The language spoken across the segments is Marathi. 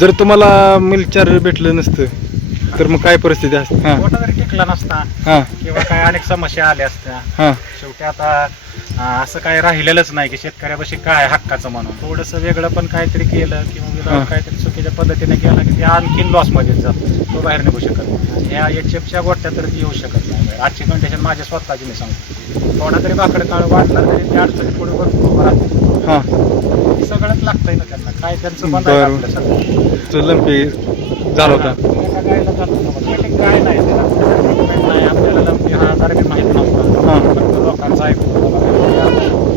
जर तुम्हाला मिल्क चार्जर भेटलं नसतं तर मग काय परिस्थिती असते? हा मोठा जरी टिकला नसता हा किंवा काय अनेक समस्या आल्या असत्या. हा शेवटी आता असं काय राहिलेलंच नाही की शेतकऱ्यापाशी काय हक्काचं म्हणून थोडंसं वेगळं पण काहीतरी केलं किंवा विधाऊट काहीतरी चुकीच्या पद्धतीने केलं की ते आणखीन लॉसमध्येच जातो, तो बाहेर निघू शकत नाही. ह्या एचएफच्या गोट्या तर येऊ शकत नाही बाहेर. आजची कंडिशन माझ्या स्वतःची मी सांगतो. थोडा तरी बाकड काळ वाढला तरी ते अडचणी पुढे भरपूर राहते. हा सगळंच लागतंय ना त्यांना, काय त्यांचं बंद बरं. आहे आपलं सगळं. लंपी झाला होता. एका गायला जातो एक गाय नाही त्याला treatment नाही. आपल्याला लंपी हा आजार बी माहित नव्हता. हा फक्त लोकांचं ऐकून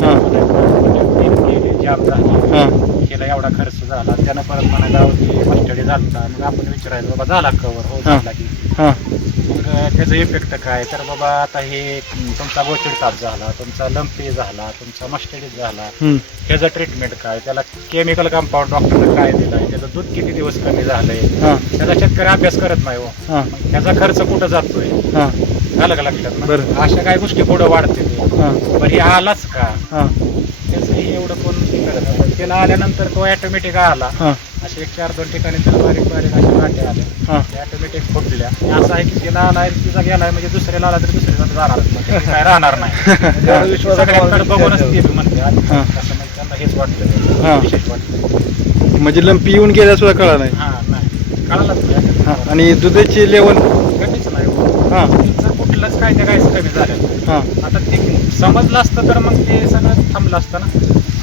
हा जाम झाली, हा केला एवढा खर्च झाला, त्यानं परत म्हणायला मस्टडी झालता. मग आपण विचारायचं बाबा झाला कवर, हो हा. झाला की. हा मग त्याचं इफेक्ट काय, तर बाबा आता हे तुमचा गोचिड ताप झाला, तुमचा लंपी झाला, तुमचा मस्टडीज झाला, ह्याचं ट्रीटमेंट काय, त्याला केमिकल कंपाऊंड डॉक्टरने काय दिलाय, त्याचं दूध किती दिवस कमी झालंय, हा त्याचा शेतकरी अभ्यास करत नाही हो. हा मग त्याचा खर्च कुठं जातोय, हा झालं का लक्षात ना? बरं. अशा काही गोष्टी पुढे वाढते ते. हा बरं हे आलाच का, हा त्याचंही एवढं कोण हे करत नाही. त्याला आल्यानंतर तो ऑटोमॅटिक आला, हा असे 1-4-2 ठिकाणी त्याला बारीक बारीक अशा गाठी आल्या, हा त्या ऑटोमॅटिक फुटल्या. आणि असं आहे की तिला आलाय तिचा गेलाय म्हणजे दुसऱ्याला आला तर दुसऱ्याला जाणारच नाही, काय राहणार नाही. सगळ्यांकडे बघूनच ते म्हणते हा. असं म्हणजे त्यांना हेच वाटतं, हा. विशेष वाटतं. म्हणजे लंपी येऊन गेल्या सुद्धा कळा नाही. हा नाही कळालंच हा नाही. आणि दुधाची लेवल कमीच नाही हो. हा तिचं कुठलंच काय त्या गायचं कमी झालं. हा आता ते समजलं असतं तर मग ते सगळं थांबलं असतं ना.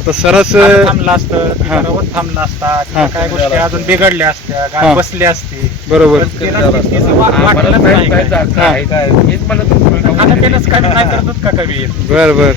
तर सरस थांबलं असतं, हा. रवत थांबला असता, हा. काय गोष्टी अजून बिघडल्या असत्या, हा. गाय बसली असती. बरोबर. पण तिला तिचं वाटलंच नाही काय. हा खाणं पिणंच कमी नाही तर दूध का कमी येईल. बर बर.